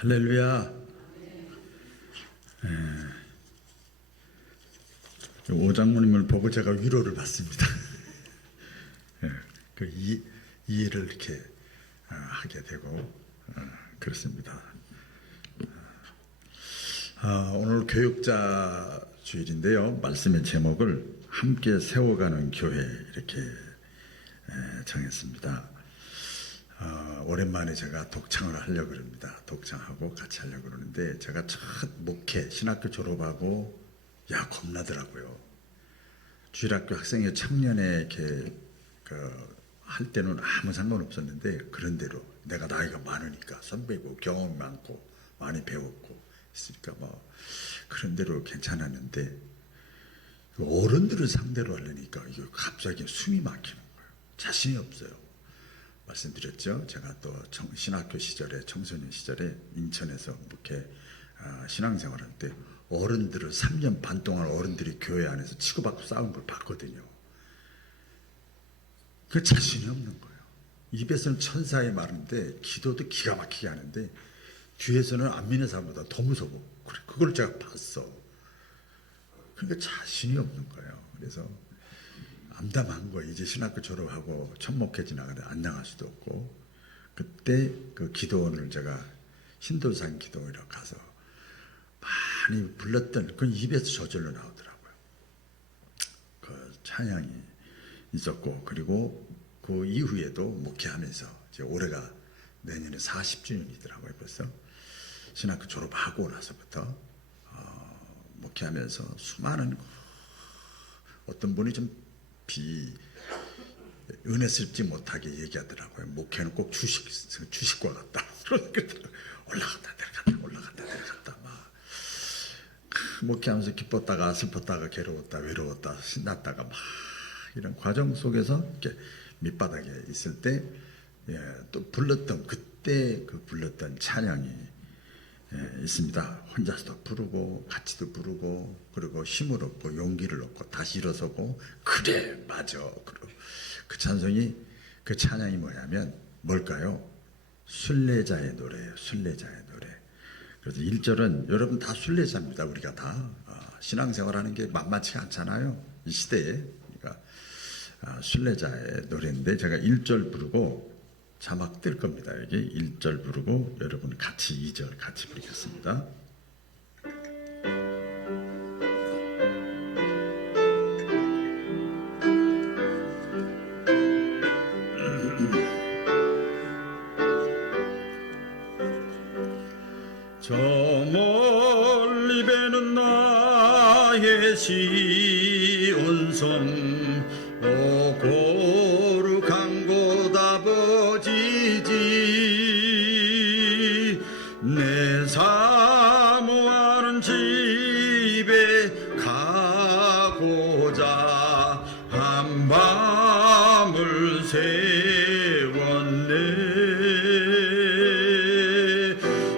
할렐루야. 오장모님을 보고 제가 위로를 받습니다. 그 이해를 이렇게 하게 되고 그렇습니다. 오늘 교육자 주일인데요. 말씀의 제목을 함께 세워가는 교회 이렇게 정했습니다. 오랜만에 제가 독창을 하려고 합니다. 독창하고 같이 하려고 그러는데 제가 첫 목회 신학교 졸업하고 겁나더라고요. 주일학교 학생회 청년회 이렇게 할 때는 아무 상관없었는데 그런대로 내가 나이가 많으니까 선배고 경험이 많고 많이 배웠고 있으니까 그런대로 괜찮았는데 어른들을 상대로 하려니까 이게 갑자기 숨이 막히는 거예요. 자신이 없어요. 말씀드렸죠. 제가 또 신학교 시절에 청소년 시절에 인천에서 목회 신앙생활할 때 어른들을 3년 반 동안 어른들이 교회 안에서 치고받고 싸운 걸 봤거든요. 그 자신이 없는 거예요. 입에서는 천사의 말인데 기도도 기가 막히게 하는데 뒤에서는 안 믿는 사람보다 더 무서워. 그걸 제가 봤어. 그러니까 자신이 없는 거예요. 그래서 암담한 거 이제 신학교 졸업하고 첫 목회 지나가는데 안 나갈 수도 없고 그때 그 기도원을 제가 신도산 기도원이라고 가서 많이 불렀던 그 입에서 저절로 나오더라고요. 그 찬양이 있었고 그리고 그 이후에도 목회하면서 이제 올해가 내년에 40주년이더라고요. 벌써 신학교 졸업하고 나서부터 목회하면서 수많은 어떤 분이 좀 은혜스럽지 못하게 얘기하더라고요. 목회는 꼭 주식과 같다. 올라갔다 내려갔다 목회하면서 기뻤다가 슬펐다가 괴로웠다 외로웠다 신났다가 이런 과정 속에서 이렇게 밑바닥에 있을 때 또 불렀던 그때 그 불렀던 찬양이 있습니다. 혼자서도 부르고 같이도 부르고 그리고 힘을 얻고 용기를 얻고 다시 일어서고 그래 맞아. 그리고 그 찬송이 그 찬양이 뭘까요? 순례자의 노래예요. 순례자의 노래. 그래서 1절은 여러분 다 순례자입니다. 우리가 다 신앙생활하는 게 만만치가 않잖아요. 이 시대에. 그러니까 순례자의 노래인데 제가 1절 부르고 자막 뜰 겁니다. 여기 1절 부르고 여러분 같이 2절 같이 부르겠습니다. 저 멀리 배는 나의 시온섬 오 거룩한 곳 아버지지 내 사모하는 집에 가고자 한밤을 세웠네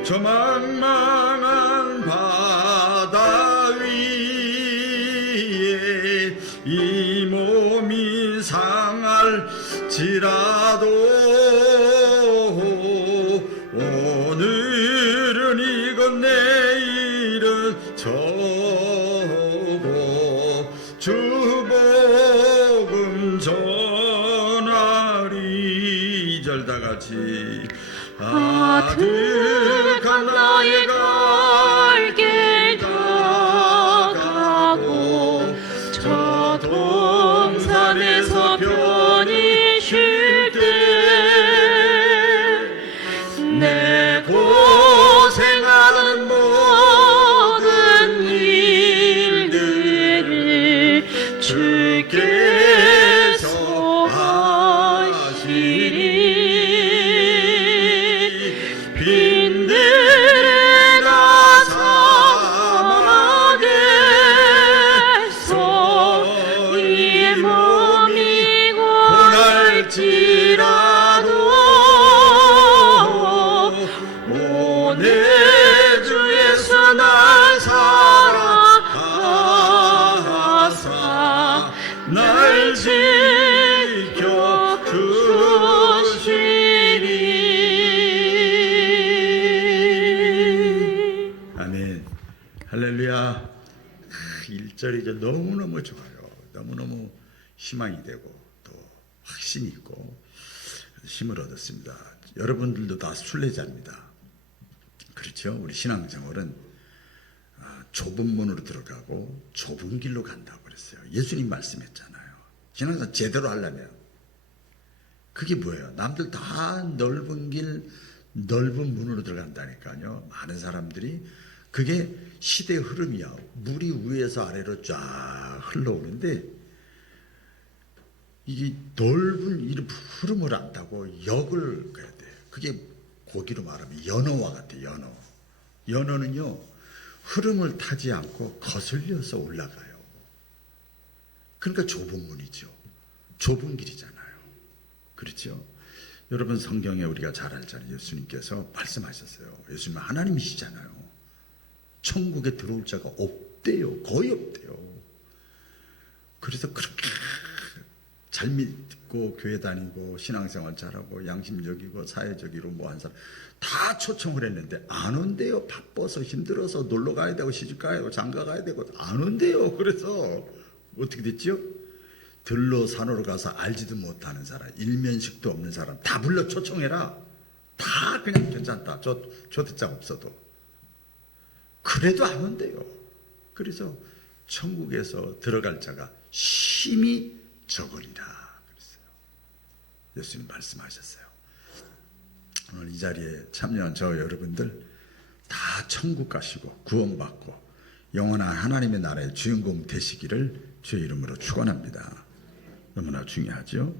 저 망망한 바다 위에 이 몸이 상할지라도 오늘은 이것 내일은 저고 주복음 전하리 2절 다같이 아득한 나의 갈길 다가고 저 동산에서 편히 쉴 때 내 고생하는 모든 일들을 주께서 하시리 빈들에 나 사망하겠소 이 몸이 고날지라도 오늘 주에서 날 사랑하사 날 지켜 주시리 1절이 이제 너무너무 좋아요. 너무너무 희망이 되고 또 확신이 있고 힘을 얻었습니다. 여러분들도 다 순례자입니다. 그렇죠? 우리 신앙생활은 좁은 문으로 들어가고 좁은 길로 간다고 그랬어요. 예수님 말씀했잖아요. 신앙생활 제대로 하려면 그게 뭐예요? 남들 다 넓은 길, 넓은 문으로 들어간다니까요. 많은 사람들이 그게 시대의 흐름이야. 물이 위에서 아래로 쫙 흘러오는데 이게 넓은 이 흐름을 안 타고 역을 가야 돼. 그게 고기로 말하면 연어와 같아. 연어. 연어는요 흐름을 타지 않고 거슬려서 올라가요. 그러니까 좁은 문이죠. 좁은 길이잖아요. 그렇죠? 여러분 성경에 우리가 잘 알잖아요. 예수님께서 말씀하셨어요. 예수님은 하나님이시잖아요. 천국에 들어올 자가 없대요. 거의 없대요. 그래서 그렇게 잘 믿고 교회 다니고 신앙생활 잘하고 양심적이고 사회적이고 뭐 한 사람 다 초청을 했는데 안 온대요. 바빠서 힘들어서 놀러 가야 되고 시집 가야 되고 장가 가야 되고 안 온대요. 그래서 어떻게 됐죠? 들로 산으로 가서 알지도 못하는 사람, 일면식도 없는 사람 다 불러 초청해라. 다 그냥 괜찮다. 초대장 없어도. 그래도 안 온대요. 그래서 천국에서 들어갈 자가 심히 적으리라 그랬어요. 예수님 말씀하셨어요. 오늘 이 자리에 참여한 저 여러분들 다 천국 가시고 구원받고 영원한 하나님의 나라의 주인공 되시기를 주의 이름으로 축원합니다. 너무나 중요하죠.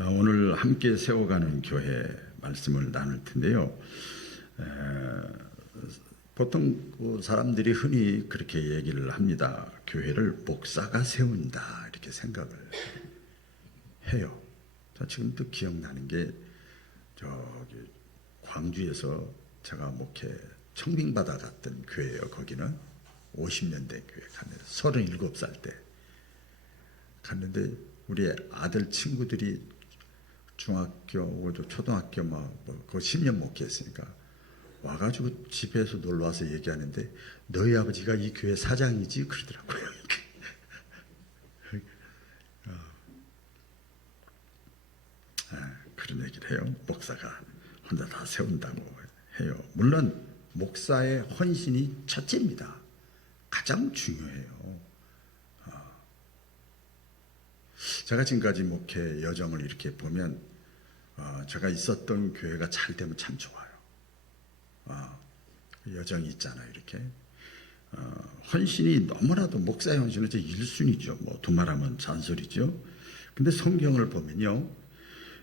오늘 함께 세워가는 교회 말씀을 나눌 텐데요. 보통 그 사람들이 흔히 그렇게 얘기를 합니다. 교회를 목사가 세운다 이렇게 생각을 해요. 저 지금도 기억나는 게 저기 광주에서 제가 목회 청빙받아 갔던 교회예요. 거기는 50년대 교회 갔는데 37살 때 갔는데 우리 아들 친구들이 중학교, 초등학교 그 10년 목회했으니까 와가지고 집에서 놀러 와서 얘기하는데 너희 아버지가 이 교회 사장이지 그러더라고요. 그런 얘기를 해요. 목사가 혼자 다 세운다고 해요. 물론 목사의 헌신이 첫째입니다. 가장 중요해요. 제가 지금까지 목회 여정을 이렇게 보면 제가 있었던 교회가 잘 되면 참 좋아요. 여정이 있잖아요. 이렇게 헌신이 너무나도 목사의 헌신은 제 1순위죠. 뭐 두말하면 잔소리죠. 근데 성경을 보면요,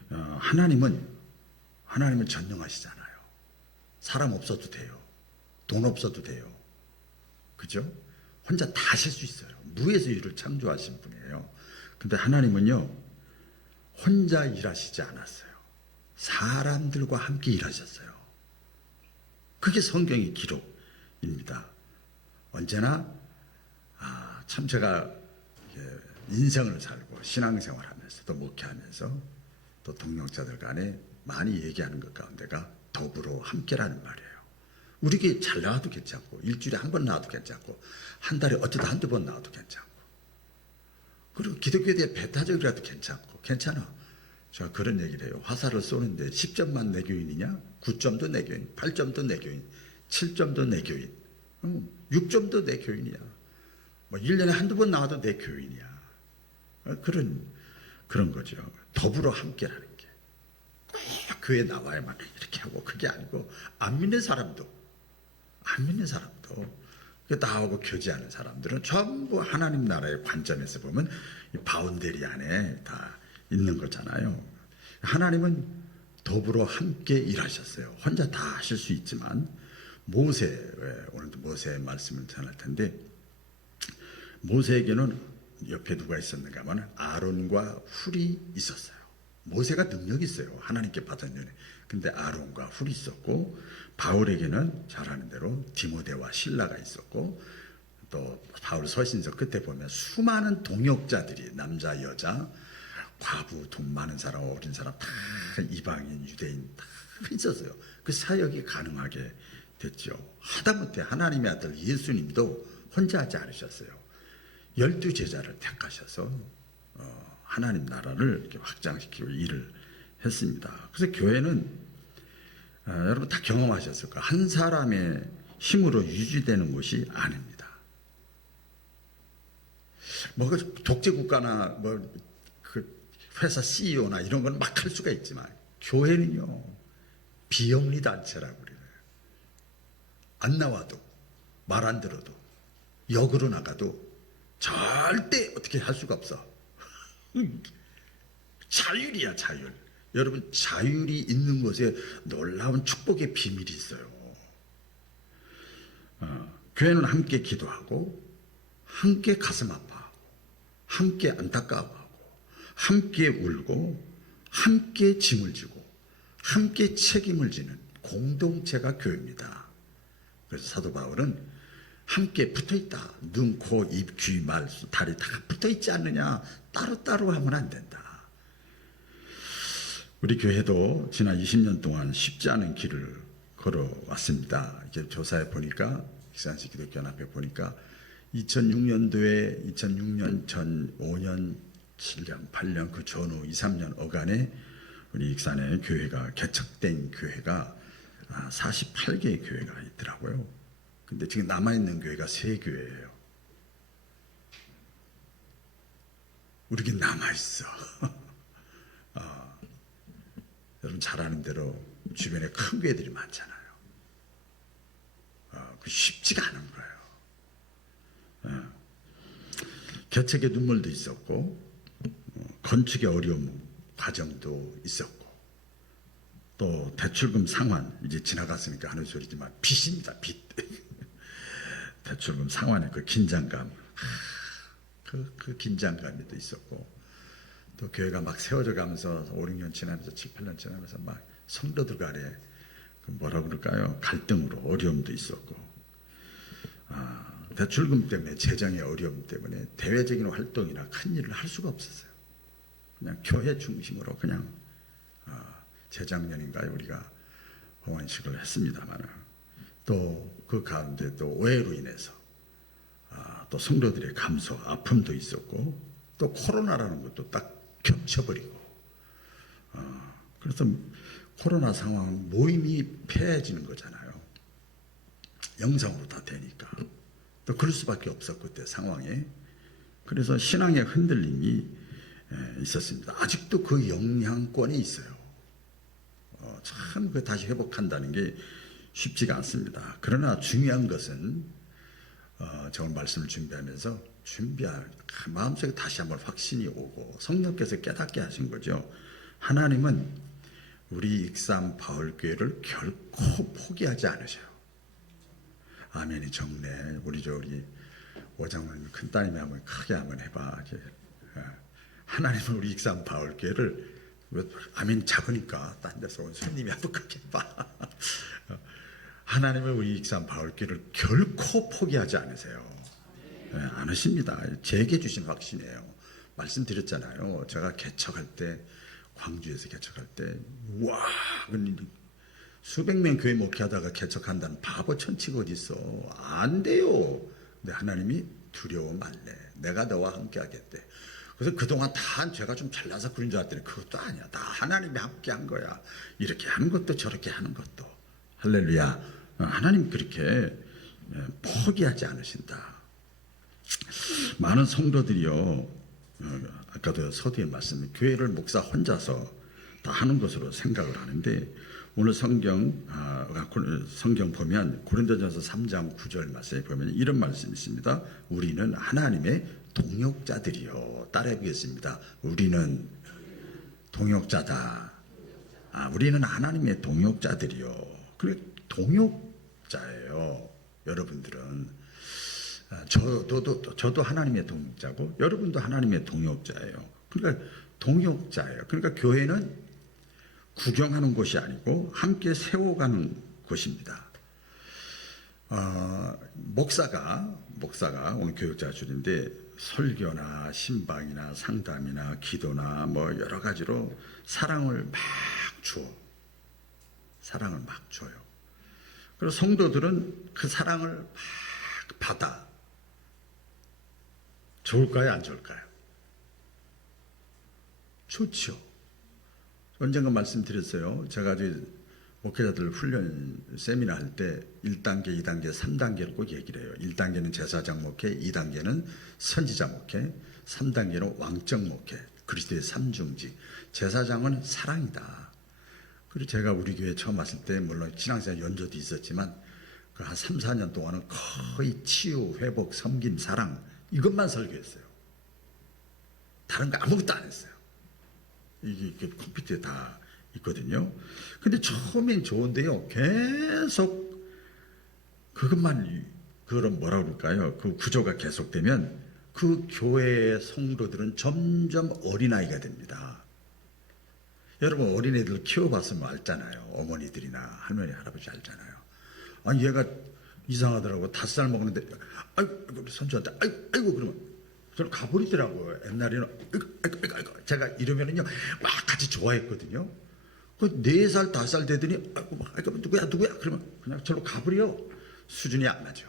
하나님은 전능하시잖아요. 사람 없어도 돼요. 돈 없어도 돼요. 그죠? 혼자 다 하실 수 있어요. 무에서 유를 창조하신 분이에요. 근데 하나님은요 혼자 일하시지 않았어요. 사람들과 함께 일하셨어요. 그게 성경의 기록입니다. 언제나 참 제가 인생을 살고 신앙생활하면서 또 목회하면서 또 동역자들 간에 많이 얘기하는 것 가운데가 더불어 함께라는 말이에요. 우리 교회 잘 나와도 괜찮고 일주일에 한 번 나와도 괜찮고 한 달에 어쩌다 한두 번 나와도 괜찮고 그리고 기독교에 대해 배타적이라도 괜찮아. 제가 그런 얘기를 해요. 화살을 쏘는데 10점만 내 교인이냐? 9점도 내 교인, 8점도 내 교인, 7점도 내 교인, 6점도 내 교인이야. 뭐 1년에 한두 번 나와도 내 교인이야. 그런 거죠. 더불어 함께라는 게. 꼭 교회 나와야만 이렇게 하고 그게 아니고 안 믿는 사람도 나하고 교제하는 사람들은 전부 하나님 나라의 관점에서 보면 이 바운데리 안에 다 있는 거잖아요. 하나님은 더불어 함께 일하셨어요. 혼자 다 하실 수 있지만 오늘도 모세의 말씀을 전할 텐데 모세에게는 옆에 누가 있었는가 하면 아론과 훌이 있었어요. 모세가 능력이 있어요. 하나님께 받은 은혜. 근데 아론과 훌이 있었고 바울에게는 잘 아는 대로 디모데와 실라가 있었고 또 바울 서신서 끝에 보면 수많은 동역자들이 남자 여자 과부 돈 많은 사람 어린 사람 다 이방인 유대인 다 있었어요. 그 사역이 가능하게 됐죠. 하다못해 하나님의 아들 예수님도 혼자 하지 않으셨어요. 12제자를 택하셔서 하나님 나라를 이렇게 확장시키고 일을 했습니다. 그래서 교회는 여러분 다 경험하셨을 거예요. 한 사람의 힘으로 유지되는 것이 아닙니다. 뭐 독재국가나 뭐 그 회사 CEO나 이런 건 막 할 수가 있지만 교회는요 비영리 단체라고 그래요. 안 나와도 말 안 들어도 역으로 나가도 절대 어떻게 할 수가 없어. 자율이야 자율. 여러분 자율이 있는 곳에 놀라운 축복의 비밀이 있어요. 교회는 함께 기도하고 함께 가슴 아파하고 함께 안타까워하고 함께 울고 함께 짐을 지고 함께 책임을 지는 공동체가 교회입니다. 그래서 사도 바울은 함께 붙어있다. 눈, 코, 입, 귀, 말, 다리 다 붙어있지 않느냐. 따로따로 하면 안 된다. 우리 교회도 지난 20년 동안 쉽지 않은 길을 걸어왔습니다. 이렇게 조사해 보니까 익산시 기독교연합회 보니까 2006년도에 2006년 전 5년, 7년, 8년 그 전후 2, 3년 어간에 우리 익산에 교회가 개척된 교회가 48개의 교회가 있더라고요. 근데 지금 남아있는 교회가 3교회예요. 우리긴 남아있어. 여러분 잘 아는 대로 주변에 큰 교회들이 많잖아요. 그 쉽지가 않은 거예요. 개척의 눈물도 있었고 건축의 어려움 과정도 있었고 또 대출금 상환 이제 지나갔으니까 하는 소리지만 빚입니다. 빚. 대출금 상환의 그 긴장감 그 긴장감이 또 있었고 또 교회가 막 세워져 가면서 5, 6년 지나면서 7, 8년 지나면서 막 성도들 간에 그 뭐라 그럴까요? 갈등으로 어려움도 있었고 대출금 때문에 재정의 어려움 때문에 대외적인 활동이나 큰 일을 할 수가 없었어요. 그냥 교회 중심으로 그냥 재작년인가요? 우리가 봉헌식을 했습니다만 또 그 가운데 또 오해로 인해서 또 성도들의 감소, 아픔도 있었고 또 코로나라는 것도 딱 겹쳐버리고 그래서 코로나 상황 모임이 폐해지는 거잖아요. 영상으로 다 되니까 또 그럴 수밖에 없었고 그때 상황에 그래서 신앙의 흔들림이 있었습니다. 아직도 그 영향권이 있어요. 참 그 다시 회복한다는 게 쉽지가 않습니다. 그러나 중요한 것은 저 오늘 말씀을 준비하면서 준비할 마음속에 다시 한번 확신이 오고 성령께서 깨닫게 하신 거죠. 하나님은 우리 익산 바울교회를 결코 포기하지 않으셔요. 아멘이 적네. 우리 오장모님 큰따님이 한번 크게 한번 해봐. 하나님은 우리 익산 바울교회를 아멘 작으니까 딴 데서 온 손님이 한번 크게 해봐. 하나님은 우리 익산 바울교회를 결코 포기하지 않으세요. 안 하십니다. 제게 주신 확신이에요. 말씀드렸잖아요. 제가 개척할 때 광주에서 개척할 때 와 수백 명 교회 목회하다가 개척한다는 바보 천치가 어디 있어. 안 돼요. 근데 하나님이 두려워 말래. 내가 너와 함께 하겠대. 그래서 그동안 다 제가 좀 잘나서 그런 줄 알았더니 그것도 아니야. 다 하나님이 함께 한 거야. 이렇게 하는 것도 저렇게 하는 것도. 할렐루야. 하나님 그렇게 포기하지 않으신다. 많은 성도들이요. 아까도 서두에 말씀 교회를 목사 혼자서 다 하는 것으로 생각을 하는데 오늘 성경 보면 고린도전서 3장 9절 말씀에 보면 이런 말씀이 있습니다. 우리는 하나님의 동역자들이요. 따라해 보겠습니다. 우리는 동역자다. 우리는 하나님의 동역자들이요. 그래 동역자예요. 여러분들은 저도 하나님의 동역자고 여러분도 하나님의 동역자예요. 그러니까 동역자예요. 그러니까 교회는 구경하는 곳이 아니고 함께 세워가는 곳입니다. 목사가 오늘 교육자 줄인데 설교나 신방이나 상담이나 기도나 뭐 여러 가지로 사랑을 막 줘요. 그리고 성도들은 그 사랑을 막 받아 좋을까요? 안 좋을까요? 좋죠. 언젠가 말씀드렸어요. 제가 목회자들 훈련 세미나 할 때 1단계, 2단계, 3단계를 꼭 얘기를 해요. 1단계는 제사장 목회, 2단계는 선지자 목회, 3단계는 왕적 목회, 그리스도의 삼중직. 제사장은 사랑이다. 그리고 제가 우리 교회 처음 왔을 때 물론 신앙생활 연조도 있었지만 그 한 3, 4년 동안은 거의 치유, 회복, 섬김, 사랑 이것만 설교했어요. 다른 거 아무것도 안 했어요. 이게 컴퓨터에 다 있거든요. 근데 처음엔 좋은데요. 계속 그것만 그런 뭐라 그럴까요? 그 구조가 계속되면 그 교회의 성도들은 점점 어린아이가 됩니다. 여러분 어린애들 키워봤으면 알잖아요. 어머니들이나 할머니, 할아버지 알잖아요. 아니 얘가 이상하더라고. 5살 먹는데 아이고 손주한테 아이고 그러면 저는 가버리더라고요. 옛날에는 아이고 제가 이러면은요 막 같이 좋아했거든요. 그 4살 5살 되더니 아이고 누구야 그러면 그냥 저로 가버려. 수준이 안 나죠.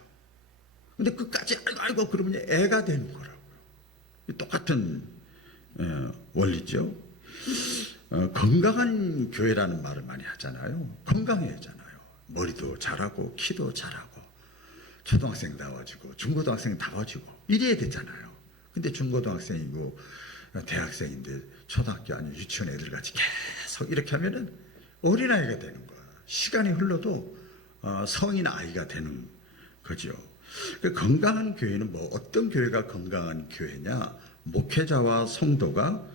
근데 끝까지 아이고 그러면 애가 되는 거라고요. 똑같은 원리죠. 건강한 교회라는 말을 많이 하잖아요. 건강해야잖아요. 머리도 잘하고 키도 잘하고 초등학생 나와주고 중고등학생 나와주고 이래야 되잖아요. 근데 중고등학생이고 대학생인데 초등학교 아니면 유치원 애들 같이 계속 이렇게 하면은 어린아이가 되는 거야. 시간이 흘러도 성인 아이가 되는 거죠. 건강한 교회는 뭐 어떤 교회가 건강한 교회냐? 목회자와 성도가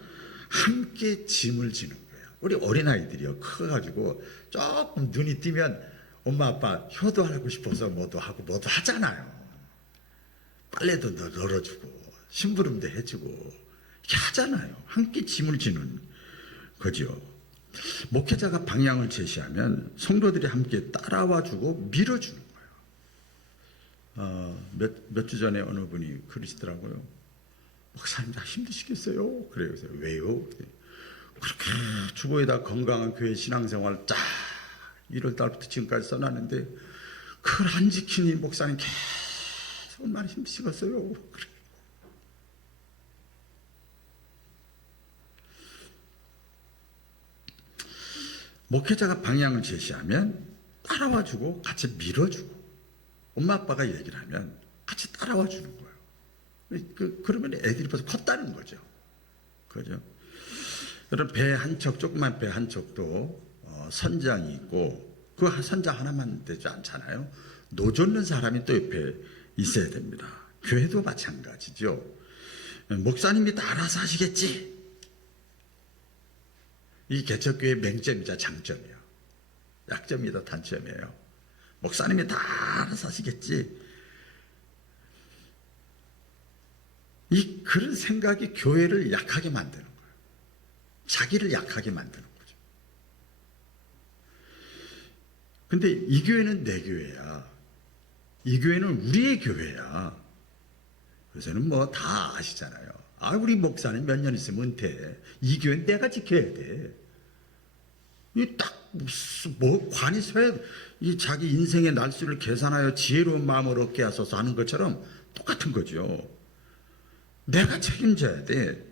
함께 짐을 지는 거예요. 우리 어린아이들이요 커가지고 조금 눈이 띄면 엄마 아빠 효도하고 싶어서 뭐도 하고 뭐도 하잖아요. 빨래도 널어주고 심부름도 해주고 이렇게 하잖아요. 함께 짐을 지는 거죠. 목회자가 방향을 제시하면 성도들이 함께 따라와주고 밀어주는 거예요. 몇 주 전에 어느 분이 그러시더라고요. 목사님 다 힘드시겠어요? 그래요. 왜요? 그렇게 주보에다 건강한 교회 신앙생활 쫙 1월 달부터 지금까지 써놨는데 그걸 안 지키니 목사님 계속 많이 힘드시겠어요? 그래. 목회자가 방향을 제시하면 따라와주고 같이 밀어주고 엄마 아빠가 얘기를 하면 같이 따라와주는 거예요. 그러면 애들이 벌써 컸다는 거죠. 그죠? 여러분 배 한 척, 조그만 배 한 척도 선장이 있고 그 선장 하나만 되지 않잖아요. 노젓는 사람이 또 옆에 있어야 됩니다. 교회도 마찬가지죠. 목사님이 다 알아서 하시겠지. 이 개척교회의 맹점이자 장점이에요. 약점이다 단점이에요. 목사님이 다 알아서 하시겠지. 그런 생각이 교회를 약하게 만드는 거예요. 자기를 약하게 만드는 거죠. 근데 이 교회는 내 교회야. 이 교회는 우리의 교회야. 요새는 뭐 다 아시잖아요. 우리 목사는 몇 년 있으면 은퇴해. 이 교회는 내가 지켜야 돼. 뭐 관이 서야 이 자기 인생의 날수를 계산하여 지혜로운 마음을 얻게 하소서 하는 것처럼 똑같은 거죠. 내가 책임져야 돼.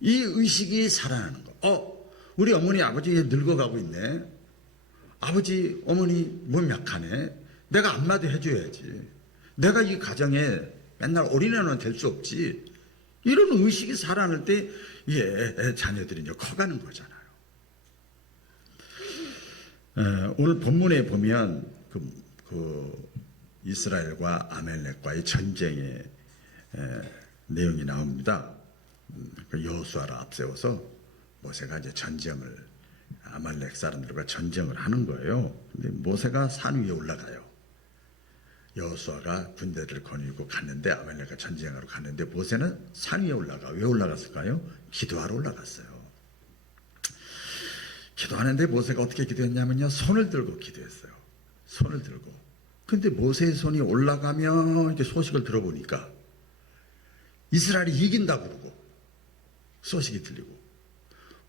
이 의식이 살아나는 거. 우리 어머니 아버지 늙어가고 있네. 아버지 어머니 몸 약하네. 내가 안마도 해줘야지. 내가 이 가정에 맨날 어린애는 될 수 없지. 이런 의식이 살아날 때 자녀들이 이제 커가는 거잖아요. 오늘 본문에 보면 그 이스라엘과 아멜렉과의 전쟁의 내용이 나옵니다. 여호수아를 앞세워서 모세가 이제 아말렉 사람들과 전쟁을 하는 거예요. 근데 모세가 산 위에 올라가요. 여호수아가 군대를 거느리고 갔는데 아말렉과 전쟁하러 갔는데 모세는 산 위에 올라가. 왜 올라갔을까요? 기도하러 올라갔어요. 기도하는데 모세가 어떻게 기도했냐면요. 손을 들고 기도했어요. 손을 들고. 근데 모세의 손이 올라가면 이렇게 소식을 들어보니까 이스라엘이 이긴다고 그러고 소식이 들리고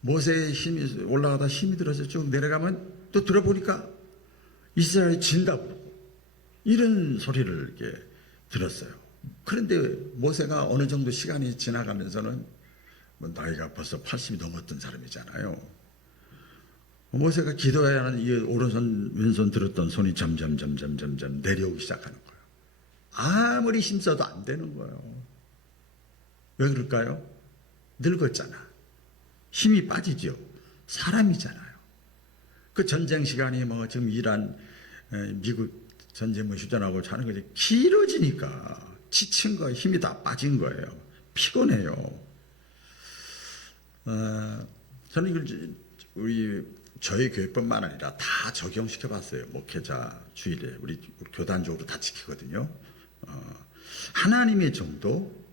모세의 힘이 올라가다 힘이 들어서 쭉 내려가면 또 들어보니까 이스라엘이 진다고 그러고 이런 소리를 이렇게 들었어요. 그런데 모세가 어느 정도 시간이 지나가면서는 뭐 나이가 벌써 80이 넘었던 사람이잖아요. 모세가 기도해야 하는 이 오른손 왼손 들었던 손이 점점 내려오기 시작하는 거예요. 아무리 힘써도 안 되는 거예요. 왜 그럴까요? 늙었잖아. 힘이 빠지죠. 사람이잖아요. 그 전쟁 시간이 뭐 지금 이란 미국 전쟁 뭐 휴전하고 하는 거지 길어지니까 지친 거예요. 힘이 다 빠진 거예요. 피곤해요. 저는 이걸 저희 교회뿐만 아니라 다 적용시켜 봤어요. 목회자 주일에 우리 교단적으로 다 지키거든요. 하나님의 정도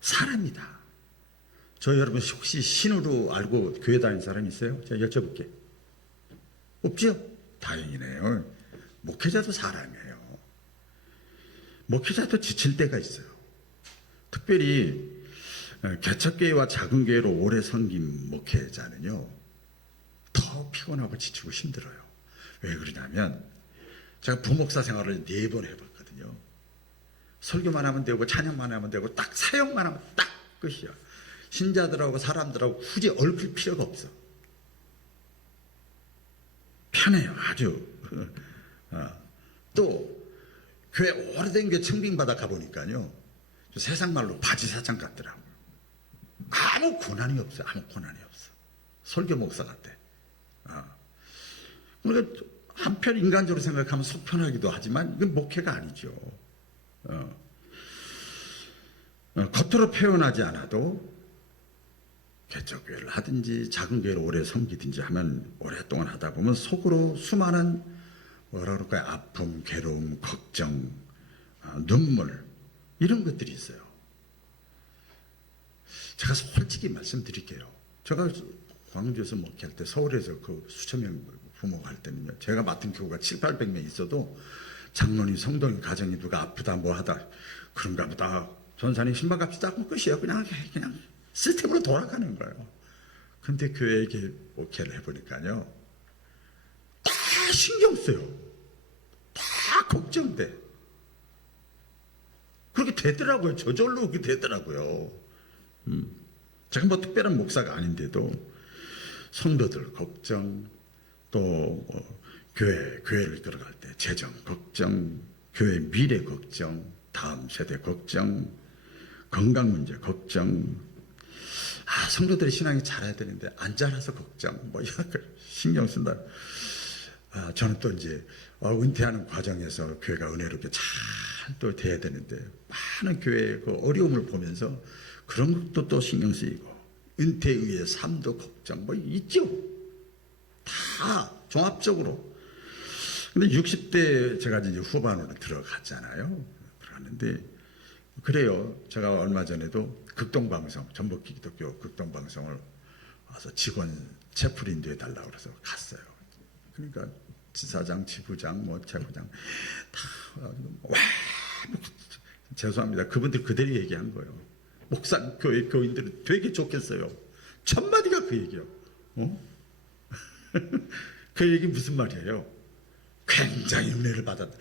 사람이다. 저 여러분 혹시 신으로 알고 교회 다니는 사람 있어요? 제가 여쭤볼게. 없죠? 다행이네요. 목회자도 사람이에요. 목회자도 지칠 때가 있어요. 특별히 개척교회와 작은 교회로 오래 섬긴 목회자는요 더 피곤하고 지치고 힘들어요. 왜 그러냐면 제가 부목사 생활을 4번 해봤거든요. 설교만 하면 되고 찬양만 하면 되고 딱 사역만 하면 딱 끝이야. 신자들하고 사람들하고 굳이 얽힐 필요가 없어. 편해요. 아주. 또 교회 오래된 교회 청빙받아 가보니까요 세상 말로 바지사장 같더라고요. 아무 고난이 없어요. 아무 고난이 없어. 설교 목사 같아. 그러니까 한편 인간적으로 생각하면 속편하기도 하지만 이건 목회가 아니죠. 겉으로 표현하지 않아도 개척교회를 하든지 작은 교회를 오래 섬기든지 하면 오랫동안 하다 보면 속으로 수많은 뭐라 그럴까요? 아픔, 괴로움, 걱정, 눈물 이런 것들이 있어요. 제가 솔직히 말씀드릴게요. 제가 광주에서 목회할 때 서울에서 그 수천 명 부모가 할 때는요. 제가 맡은 교우가 700~800명 있어도 장로님, 성도님, 가정이 누가 아프다 뭐 하다 그런가 보다. 전사님 신방값이 작은 끝이에요. 그냥 시스템으로 돌아가는 거예요. 근데 교회에 목회를 해보니까요. 다 신경 써요. 다 걱정돼. 그렇게 되더라고요. 저절로 그렇게 되더라고요. 제가 뭐 특별한 목사가 아닌데도 성도들 걱정, 또 교회를 끌어갈 때 재정 걱정, 교회 미래 걱정, 다음 세대 걱정, 건강 문제 걱정. 성도들이 신앙이 자라야 되는데 안 자라서 걱정, 뭐 이런 걸 신경 쓴다. 저는 또 이제 은퇴하는 과정에서 교회가 은혜롭게 잘 또 돼야 되는데 많은 교회의 그 어려움을 보면서 그런 것도 또 신경 쓰이고 은퇴 후의 삶도 걱정 뭐 있죠. 다 종합적으로. 근데 60대 제가 이제 후반으로 들어갔잖아요. 들어갔는데 그래요. 제가 얼마 전에도 극동방송 전북 기독교 극동방송을 와서 직원 채플인도 해달라고 그래서 갔어요. 그러니까 지사장, 지부장, 뭐 제부장 다 와 죄송합니다. 그분들 그대로 얘기한 거예요. 목사 교회 교인들은 되게 좋겠어요. 첫 마디가 그 얘기요. 그 얘기 무슨 말이에요? 굉장히 은혜를 받았다.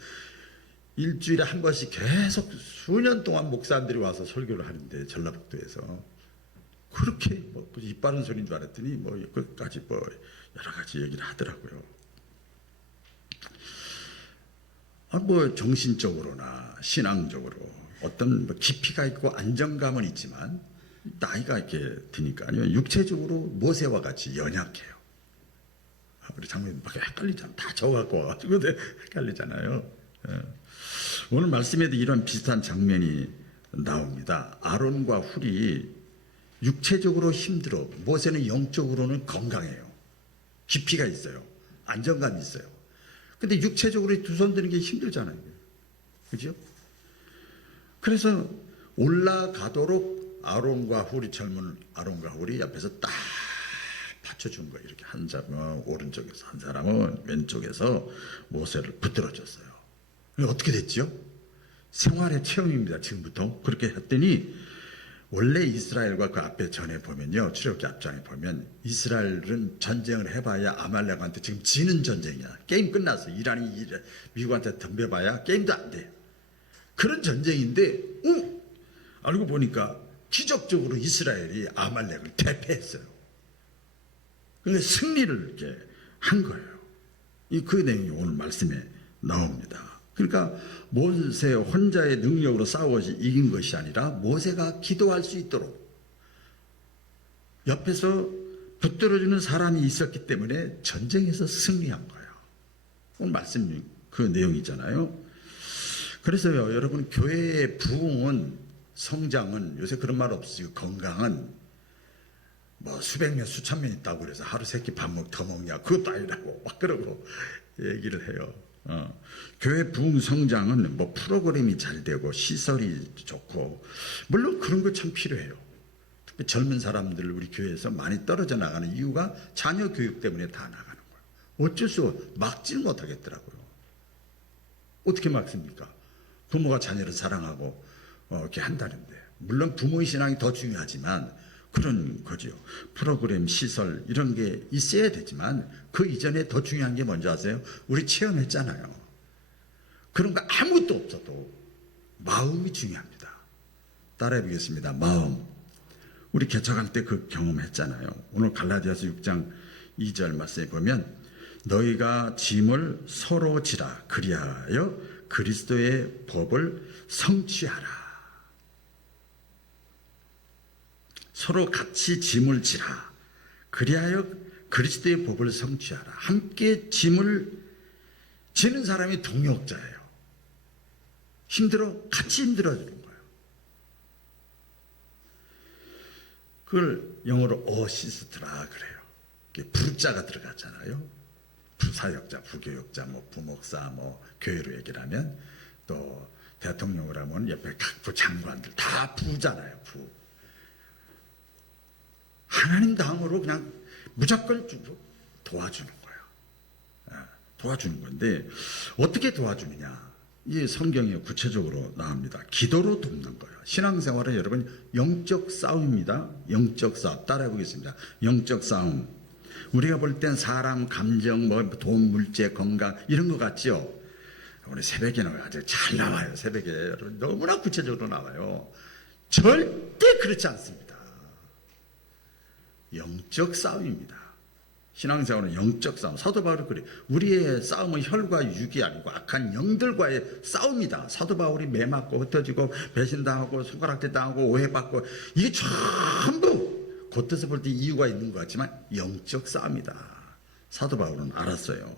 일주일에 한 번씩 계속 수년 동안 목사님들이 와서 설교를 하는데 전라북도에서 그렇게 뭐 입 바른 소리인 줄 알았더니 뭐 끝까지 뭐 여러 가지 얘기를 하더라고요. 뭐 정신적으로나 신앙적으로 어떤 뭐 깊이가 있고 안정감은 있지만 나이가 이렇게 드니까요 육체적으로 모세와 같이 연약해요. 우리 장모님 막 헷갈리잖아. 다 적어갖고 와가지고 헷갈리잖아요. 오늘 말씀에도 이런 비슷한 장면이 나옵니다. 아론과 훌이 육체적으로 힘들어. 모세는 영적으로는 건강해요. 깊이가 있어요. 안정감이 있어요. 근데 육체적으로 두 손 드는 게 힘들잖아요. 그죠? 그래서 올라가도록 아론과 훌이 젊은 아론과 훌이 옆에서 딱 받쳐준 거예요. 이렇게 한 사람은 오른쪽에서 한 사람은 왼쪽에서 모세를 붙들어줬어요. 어떻게 됐죠? 생활의 체험입니다. 지금부터. 그렇게 했더니 원래 이스라엘과 그 앞에 전에 보면요. 출애굽기 앞장에 보면 이스라엘은 전쟁을 해봐야 아말렉한테 지금 지는 전쟁이야. 게임 끝났어. 이란이 미국한테 덤벼봐야 게임도 안 돼. 그런 전쟁인데 알고 보니까 기적적으로 이스라엘이 아말렉을 대패했어요. 그러니까 승리를 이렇게 한 거예요. 그 내용이 오늘 말씀에 나옵니다. 그러니까 모세 혼자의 능력으로 싸워서 이긴 것이 아니라 모세가 기도할 수 있도록 옆에서 붙들어주는 사람이 있었기 때문에 전쟁에서 승리한 거예요. 오늘 말씀 그 내용이잖아요. 그래서요, 여러분, 교회의 부흥은, 성장은, 요새 그런 말 없어요. 건강은 뭐 수백 명 수천 명 있다고 그래서 하루 세 끼 밥 더 먹냐, 그것도 아니라고 막 그러고 얘기를 해요. 교회 부흥 성장은 뭐 프로그램이 잘 되고 시설이 좋고, 물론 그런 거 참 필요해요. 특히 젊은 사람들 우리 교회에서 많이 떨어져 나가는 이유가 자녀 교육 때문에 다 나가는 거예요. 어쩔 수 없어, 막지를 못하겠더라고요. 어떻게 막습니까? 부모가 자녀를 사랑하고 이렇게 한다는데, 물론 부모의 신앙이 더 중요하지만 그런 거죠. 프로그램, 시설 이런 게 있어야 되지만 그 이전에 더 중요한 게 뭔지 아세요? 우리 체험했잖아요. 그런 거 아무것도 없어도 마음이 중요합니다. 따라해 보겠습니다. 마음. 우리 개척할 때 그 경험했잖아요. 오늘 갈라디아서 6장 2절 말씀에 보면 너희가 짐을 서로 지라 그리하여 그리스도의 법을 성취하라. 서로 같이 짐을 지라 그리하여 그리스도의 법을 성취하라. 함께 짐을 지는 사람이 동역자예요. 힘들어 같이 힘들어지는 거예요. 그걸 영어로 어시스트라 그래요. 부자가 들어갔잖아요. 부사역자, 부교역자, 뭐 부목사, 뭐 교회로 얘기를 하면, 또 대통령을 하면 옆에 각 부장관들 다 부잖아요. 부. 하나님 다음으로 그냥 무조건 주고 도와주는 거예요. 도와주는 건데 어떻게 도와주느냐? 이 성경에 구체적으로 나옵니다. 기도로 돕는 거예요. 신앙생활은 여러분 영적 싸움입니다. 영적 싸움. 따라해 보겠습니다. 영적 싸움. 우리가 볼 땐 사람, 감정, 뭐 돈, 물질, 건강 이런 거 같죠? 오늘 새벽에는 아주 잘 나와요. 새벽에 여러분 너무나 구체적으로 나와요. 절대 그렇지 않습니다. 영적 싸움입니다. 신앙생활은 영적 싸움. 사도 바울이 그래. 우리의 싸움은 혈과 육이 아니고 악한 영들과의 싸움이다. 사도 바울이 매 맞고 흩어지고 배신당하고 손가락질 당하고 오해받고 이게 전부 겉에서 볼 때 이유가 있는 것 같지만 영적 싸움이다. 사도 바울은 알았어요.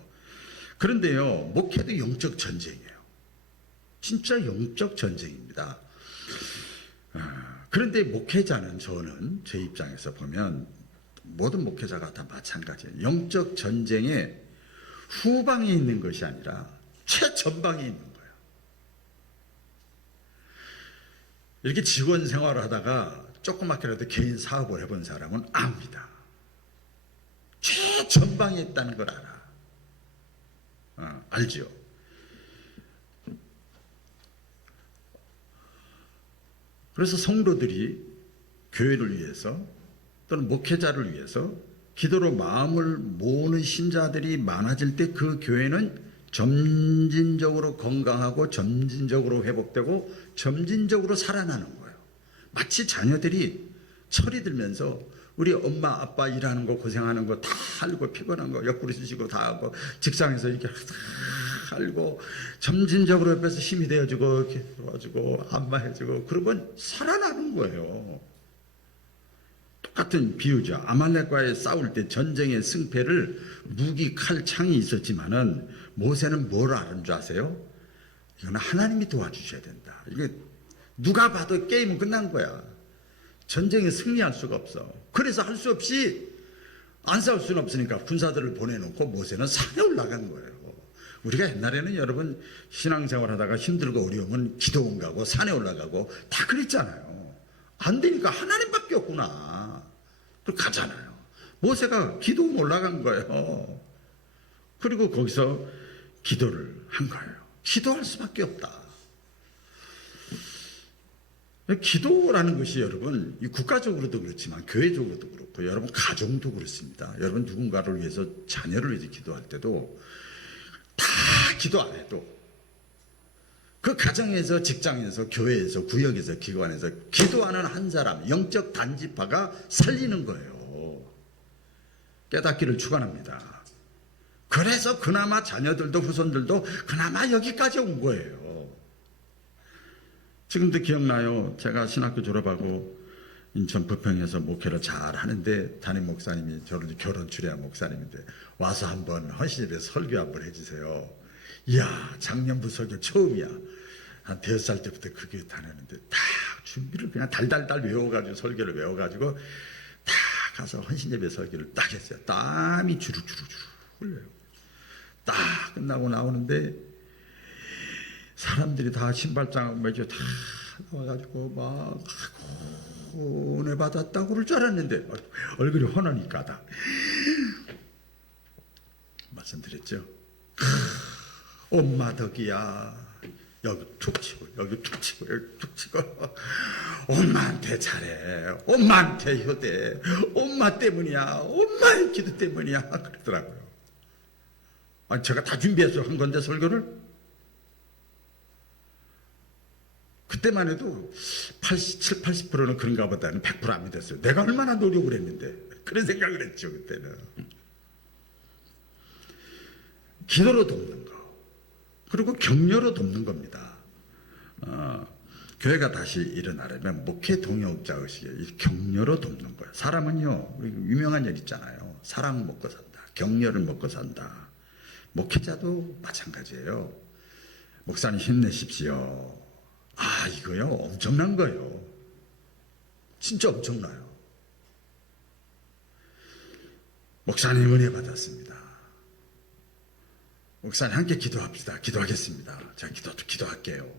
그런데요, 목회도 영적 전쟁이에요. 진짜 영적 전쟁입니다. 그런데 목회자는, 저는 제 입장에서 보면 모든 목회자가 다 마찬가지예요. 영적 전쟁의 후방에 있는 것이 아니라 최전방에 있는 거예요. 이렇게 직원 생활을 하다가 조그맣게라도 개인 사업을 해본 사람은 압니다. 최전방에 있다는 걸 알아. 알죠? 그래서 성도들이 교회를 위해서 또는 목회자를 위해서 기도로 마음을 모으는 신자들이 많아질 때 그 교회는 점진적으로 건강하고 점진적으로 회복되고 점진적으로 살아나는 거예요. 마치 자녀들이 철이 들면서 우리 엄마 아빠 일하는 거 고생하는 거 다 알고 피곤한 거 옆구리 쑤시고 다 하고 직장에서 이렇게 다 알고 점진적으로 옆에서 힘이 되어주고 이렇게 도와주고 안마해주고 그러면 살아나는 거예요. 똑같은 비유죠. 아말렉과의 싸울 때 전쟁의 승패를 무기, 칼, 창이 있었지만은 모세는 뭘 아는 줄 아세요? 이건 하나님이 도와주셔야 된다. 이게 누가 봐도 게임은 끝난 거야. 전쟁에 승리할 수가 없어. 그래서 할 수 없이 안 싸울 수는 없으니까 군사들을 보내놓고 모세는 산에 올라간 거예요. 우리가 옛날에는 여러분 신앙생활 하다가 힘들고 어려우면 기도원 가고 산에 올라가고 다 그랬잖아요. 안 되니까 하나님밖에 없구나. 또 가잖아요. 모세가 기도원 올라간 거예요. 그리고 거기서 기도를 한 거예요. 기도할 수밖에 없다. 기도라는 것이 여러분 국가적으로도 그렇지만 교회적으로도 그렇고 여러분 가정도 그렇습니다. 여러분 누군가를 위해서 자녀를 위해서 기도할 때도 다 기도 안 해도 그 가정에서, 직장에서, 교회에서, 구역에서, 기관에서 기도하는 한 사람, 영적 단지파가 살리는 거예요. 깨닫기를 축원합니다. 그래서 그나마 자녀들도 후손들도 그나마 여기까지 온 거예요. 지금도 기억나요. 제가 신학교 졸업하고 인천 부평에서 목회를 잘 하는데 담임 목사님이, 저는 결혼 주례한 목사님인데, 와서 한번 헌신예배 설교 한번 해주세요. 이야, 작년부 설교 처음이야. 한 5살 때부터 그 교회 다녔는데 다 준비를 그냥 달달달 외워가지고, 설교를 외워가지고 다 가서 헌신예배 설교를 딱 했어요. 땀이 주룩주룩 흘려요. 딱 끝나고 나오는데 사람들이 다 신발장하고 매주 다 나와가지고 막 은혜 받았다고 그럴 줄 알았는데 얼굴이 환하니까 다 말씀드렸죠. 엄마 덕이야. 여기 툭 치고 여기 툭 치고 여기 툭 치고 엄마한테 잘해. 엄마한테 효대. 엄마 때문이야. 엄마의 기도 때문이야. 그러더라고요. 아니, 제가 다 준비해서 한 건데 설교를. 그때만 해도 70, 80%는 그런가 보다는 100% 안 믿었어요. 내가 얼마나 노력을 했는데. 그런 생각을 했죠, 그때는. 기도로 돕는 거. 그리고 격려로 돕는 겁니다. 교회가 다시 일어나려면 목회 동역자 의식에 격려로 돕는 거예요. 사람은요, 유명한 일 있잖아요. 사랑 먹고 산다. 격려를 먹고 산다. 목회자도 마찬가지예요. 목사님 힘내십시오. 아, 이거요, 엄청난 거예요. 진짜 엄청나요. 목사님 은혜 받았습니다. 목사님 함께 기도합시다. 기도하겠습니다. 제가 기도할게요.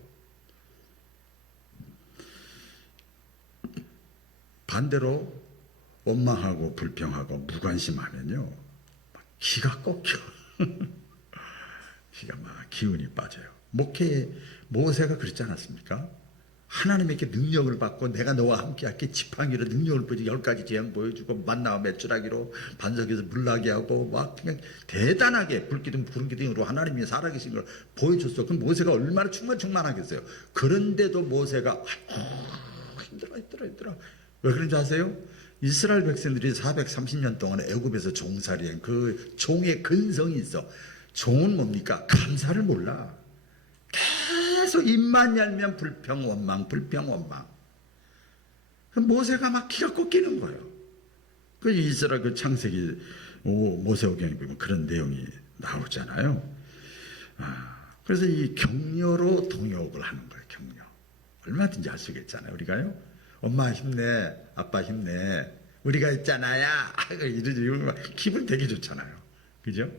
반대로 원망하고 불평하고 무관심하면요, 막 기가 꺾여. 기가 막 기운이 빠져요. 목회에 모세가 그랬지 않았습니까? 하나님에게 능력을 받고 내가 너와 함께 할게, 지팡이로 능력을 보여주고 10가지 재앙 보여주고 만나와 메추라기로 반석에서 물나게 하고 막 그냥 대단하게 불기둥 구름기둥으로 하나님이 살아계신 걸 보여줬어. 그럼 모세가 얼마나 충만하겠어요. 그런데도 모세가 힘들어. 왜 그런지 아세요? 이스라엘 백성들이 430년 동안 애굽에서 종살이한 그 종의 근성이 있어. 종은 뭡니까? 감사를 몰라. 계속 입만 열면 불평 원망. 모세가 막 기가 꺾이는 거예요. 그 이스라엘 그 창세기 모세오경에 보면 그런 내용이 나오잖아요. 그래서 이 격려로 동역을 하는 거예요. 격려. 얼마든지 할 수 있잖아요. 우리가요. 엄마 힘내, 아빠 힘내, 우리가 있잖아요. 이러면 기분 되게 좋잖아요. 그죠?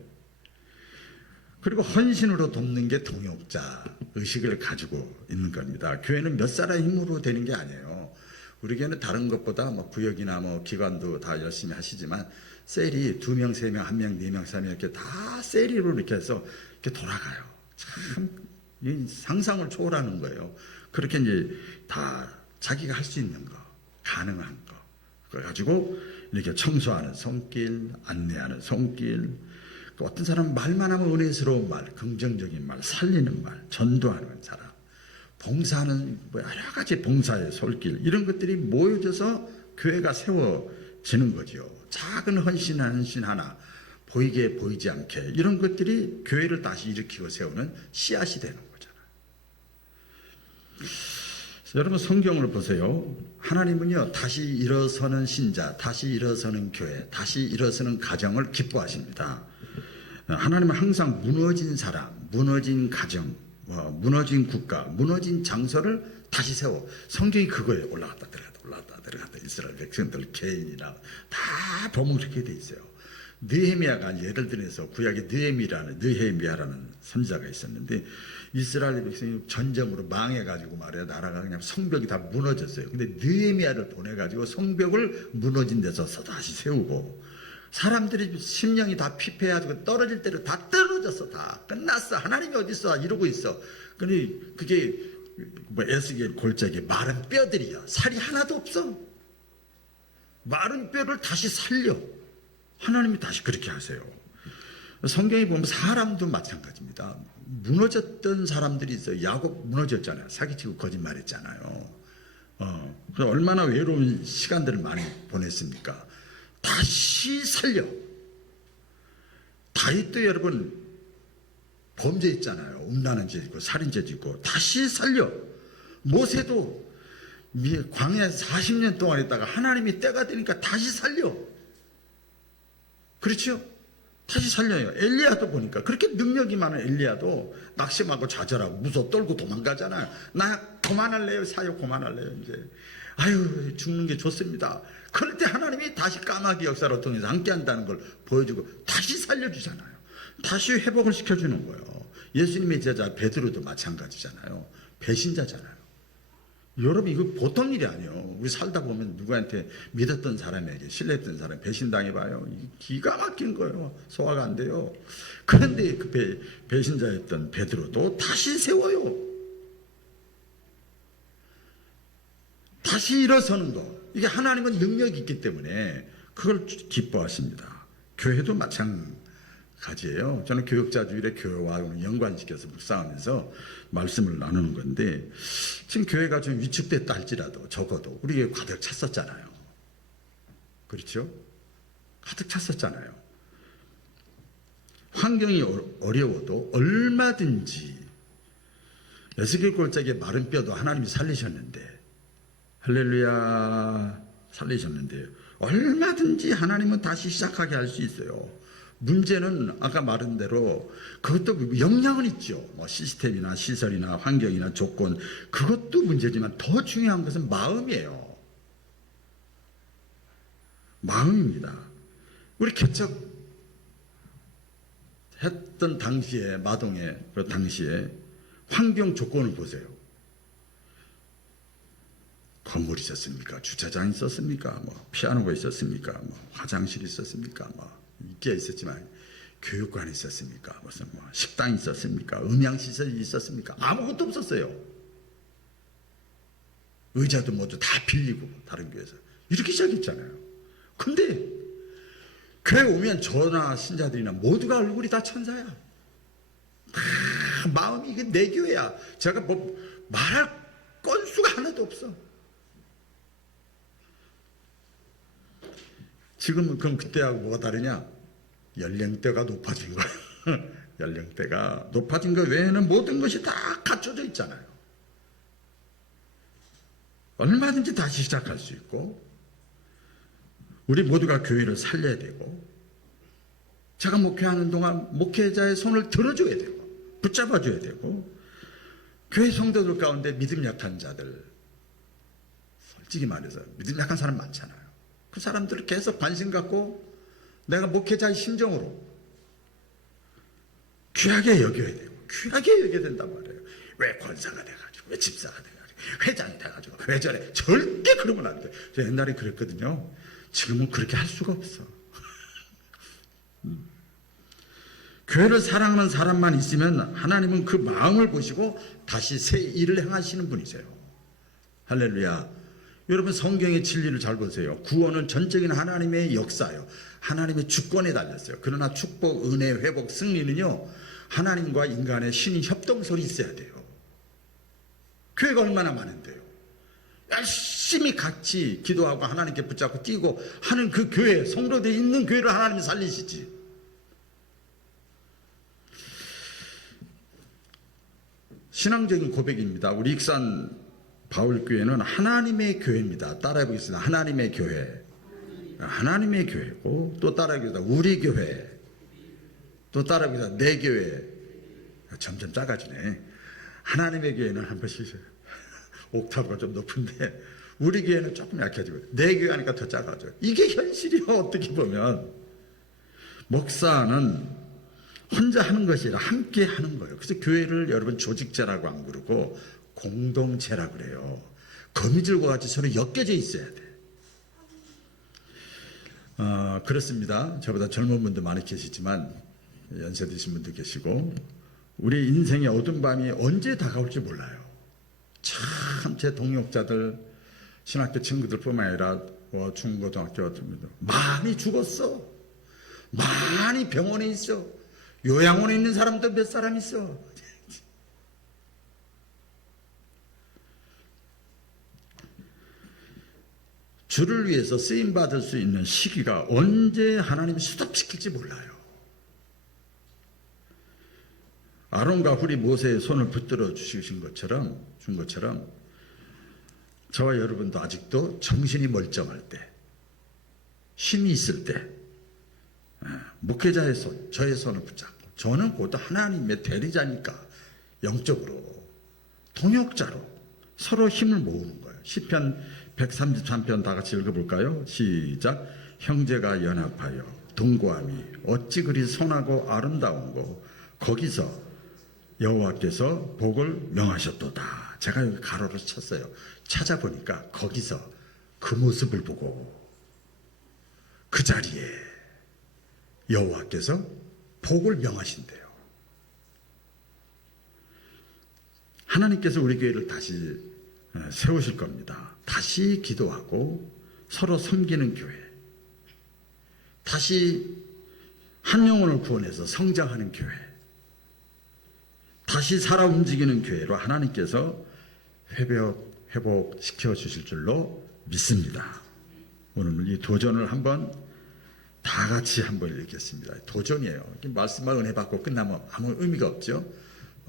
그리고 헌신으로 돕는 게 동역자 의식을 가지고 있는 겁니다. 교회는 몇 사람 힘으로 되는 게 아니에요. 우리 교회는 다른 것보다 뭐 구역이나 뭐 기관도 다 열심히 하시지만 셀이 2명, 3명, 1명, 4명, 3명 이렇게 다 셀이로 이렇게 해서 이렇게 돌아가요. 참 상상을 초월하는 거예요. 그렇게 이제 다 자기가 할 수 있는 거, 가능한 거, 그걸 가지고 이렇게 청소하는 손길, 안내하는 손길. 어떤 사람은 말만 하면 은혜스러운 말, 긍정적인 말, 살리는 말, 전도하는 사람, 봉사하는 뭐 여러 가지 봉사의 손길, 이런 것들이 모여져서 교회가 세워지는 거죠. 작은 헌신 하나, 보이게 보이지 않게, 이런 것들이 교회를 다시 일으키고 세우는 씨앗이 되는 거잖아요. 여러분 성경을 보세요. 하나님은요, 다시 일어서는 신자, 다시 일어서는 교회, 다시 일어서는 가정을 기뻐하십니다. 하나님은 항상 무너진 사람, 무너진 가정, 무너진 국가, 무너진 장소를 다시 세워. 성경이 그거예요. 올라갔다 들어갔다. 이스라엘 백성들 개인이나 다 보면 그렇게 돼 있어요. 느헤미야가 예를 들어서 구약에 느헤미야라는 선지자가 있었는데 이스라엘 백성이 전쟁으로 망해가지고 말이야, 나라가 그냥 성벽이 다 무너졌어요. 근데 느헤미야를 보내가지고 성벽을 무너진 데서 다시 세우고, 사람들이 심령이 다 피폐해가지고 떨어질 대로 다 떨어졌어. 다 끝났어. 하나님이 어디 있어? 이러고 있어. 근데 그게 뭐 에스겔 골짜기 마른 뼈들이야. 살이 하나도 없어. 마른 뼈를 다시 살려. 하나님이 다시 그렇게 하세요. 성경에 보면 사람도 마찬가지입니다. 무너졌던 사람들이 있어요. 야곱 무너졌잖아요. 사기치고 거짓말했잖아요. 그래서 얼마나 외로운 시간들을 많이 보냈습니까? 다시 살려. 다윗도 여러분 범죄했잖아요. 음란한 죄 짓고 살인죄 짓고 다시 살려. 모세도 광야에 40년 동안 있다가 하나님이 때가 되니까 다시 살려. 그렇죠? 다시 살려요. 엘리야도 보니까 그렇게 능력이 많은 엘리야도 낙심하고 좌절하고 무서워 떨고 도망가잖아요. 나 그만할래요. 사역 그만할래요. 이제 아유 죽는 게 좋습니다. 그럴 때 하나님이 다시 까마귀 역사로 통해서 함께 한다는 걸 보여주고 다시 살려주잖아요. 다시 회복을 시켜주는 거예요. 예수님의 제자 베드로도 마찬가지잖아요. 배신자잖아요. 여러분 이거 보통 일이 아니에요. 우리 살다 보면 누구한테 믿었던 사람에게 신뢰했던 사람 배신당해봐요. 기가 막힌 거예요. 소화가 안 돼요. 그런데 그 배신자였던 베드로도 다시 세워요. 다시 일어서는 거. 이게 하나님은 능력이 있기 때문에 그걸 기뻐하십니다. 교회도 마찬가지예요. 저는 교육자주일에 교회와 연관시켜서 묵상하면서 말씀을 나누는 건데 지금 교회가 좀 위축됐다 할지라도 적어도 우리 교회 가득 찼었잖아요. 그렇죠? 가득 찼었잖아요. 환경이 어려워도 얼마든지 에스겔 골짜기의 마른 뼈도 하나님이 살리셨는데 할렐루야 살리셨는데 얼마든지 하나님은 다시 시작하게 할 수 있어요. 문제는 아까 말한 대로 그것도 영향은 있죠. 뭐 시스템이나 시설이나 환경이나 조건 그것도 문제지만 더 중요한 것은 마음이에요. 마음입니다. 우리 개척했던 당시에 마동의 그 당시에 환경 조건을 보세요. 건물이 있었습니까? 주차장이 있었습니까? 뭐 피아노가 있었습니까? 뭐 화장실이 있었습니까? 뭐 있게 있었지만 교육관이 있었습니까? 무슨 뭐 식당이 있었습니까? 음향시설이 있었습니까? 아무것도 없었어요. 의자도 모두 다 빌리고 다른 교회에서 이렇게 시작했잖아요. 근데 교회 오면 저나 신자들이나 모두가 얼굴이 다 천사야. 다 마음이 이게 내 교회야. 제가 뭐 말할 건수가 하나도 없어. 지금은 그럼 그때하고 뭐가 다르냐? 연령대가 높아진 거예요. 연령대가 높아진 것 외에는 모든 것이 다 갖춰져 있잖아요. 얼마든지 다시 시작할 수 있고 우리 모두가 교회를 살려야 되고 제가 목회하는 동안 목회자의 손을 들어줘야 되고 붙잡아줘야 되고 교회 성도들 가운데 믿음 약한 자들 솔직히 말해서 믿음 약한 사람 많잖아요. 그 사람들을 계속 관심 갖고 내가 목회자의 심정으로 귀하게 여겨야 되고 귀하게 여겨야 된단 말이에요. 왜 권사가 돼가지고 왜 집사가 돼가지고 회장이 돼가지고 왜 저래. 절대 그러면 안 돼. 저 옛날에 그랬거든요. 지금은 그렇게 할 수가 없어. 교회를 사랑하는 사람만 있으면 하나님은 그 마음을 보시고 다시 새 일을 행하시는 분이세요. 할렐루야. 여러분 성경의 진리를 잘 보세요. 구원은 전적인 하나님의 역사예요. 하나님의 주권에 달렸어요. 그러나 축복, 은혜, 회복, 승리는요. 하나님과 인간의 신인 협동설이 있어야 돼요. 교회가 얼마나 많은데요. 열심히 같이 기도하고 하나님께 붙잡고 뛰고 하는 그 교회, 성도들이 있는 교회를 하나님이 살리시지. 신앙적인 고백입니다. 우리 익산 바울교회는 하나님의 교회입니다. 따라해보겠습니다. 하나님의 교회. 하나님의 교회고 또 따라해보겠습니다. 우리 교회. 또 따라해보겠습니다. 내 교회. 점점 작아지네. 하나님의 교회는 한 번씩 옥타브가 좀 높은데 우리 교회는 조금 약해지고 내 교회 하니까 더 작아져요. 이게 현실이요. 어떻게 보면. 목사는 혼자 하는 것이 아니라 함께 하는 거예요. 그래서 교회를 여러분 조직제라고 안 그러고 공동체라고 그래요. 거미줄과 같이 서로 엮여져 있어야 돼. 그렇습니다. 저보다 젊은 분도 많이 계시지만 연세 드신 분도 계시고 우리 인생의 어두운 밤이 언제 다가올지 몰라요. 참 제 동역자들 신학교 친구들뿐만 아니라 중고등학교 많이 죽었어. 많이 병원에 있어. 요양원에 있는 사람도 몇 사람 있어. 주를 위해서 쓰임받을 수 있는 시기가 언제 하나님이 수습시킬지 몰라요. 아론과 훌이 모세의 손을 붙들어 주신 것처럼, 저와 여러분도 아직도 정신이 멀쩡할 때, 힘이 있을 때, 목회자의 손, 저의 손을 붙잡고, 저는 곧 하나님의 대리자니까 영적으로, 동역자로 서로 힘을 모으는 거예요. 시편 133편 다 같이 읽어볼까요? 시작. 형제가 연합하여 동거함이 어찌 그리 선하고 아름다운고 거기서 여호와께서 복을 명하셨도다. 제가 여기 가로로 쳤어요. 찾아보니까 거기서 그 모습을 보고 그 자리에 여호와께서 복을 명하신대요. 하나님께서 우리 교회를 다시 세우실 겁니다. 다시 기도하고 서로 섬기는 교회, 다시 한 영혼을 구원해서 성장하는 교회, 다시 살아 움직이는 교회로 하나님께서 회복시켜 주실 줄로 믿습니다. 오늘 이 도전을 한번 다 같이 한번 읽겠습니다. 도전이에요. 말씀만 은혜 받고 끝나면 아무 의미가 없죠.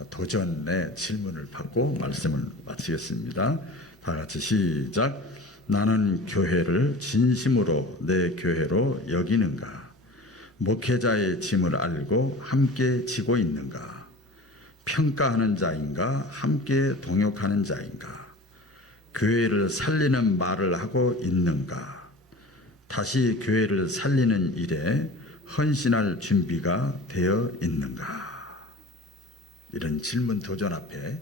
도전의 질문을 받고 말씀을 마치겠습니다. 다 같이 시작. 나는 교회를 진심으로 내 교회로 여기는가? 목회자의 짐을 알고 함께 지고 있는가? 평가하는 자인가? 함께 동역하는 자인가? 교회를 살리는 말을 하고 있는가? 다시 교회를 살리는 일에 헌신할 준비가 되어 있는가? 이런 질문 도전 앞에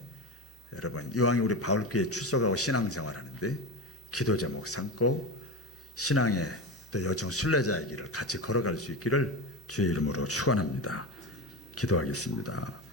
여러분, 이왕에 우리 바울교회에 출석하고 신앙생활하는데 기도 제목 삼고 신앙의 또 여정 순례자의 길을 같이 걸어갈 수 있기를 주의 이름으로 축원합니다. 기도하겠습니다.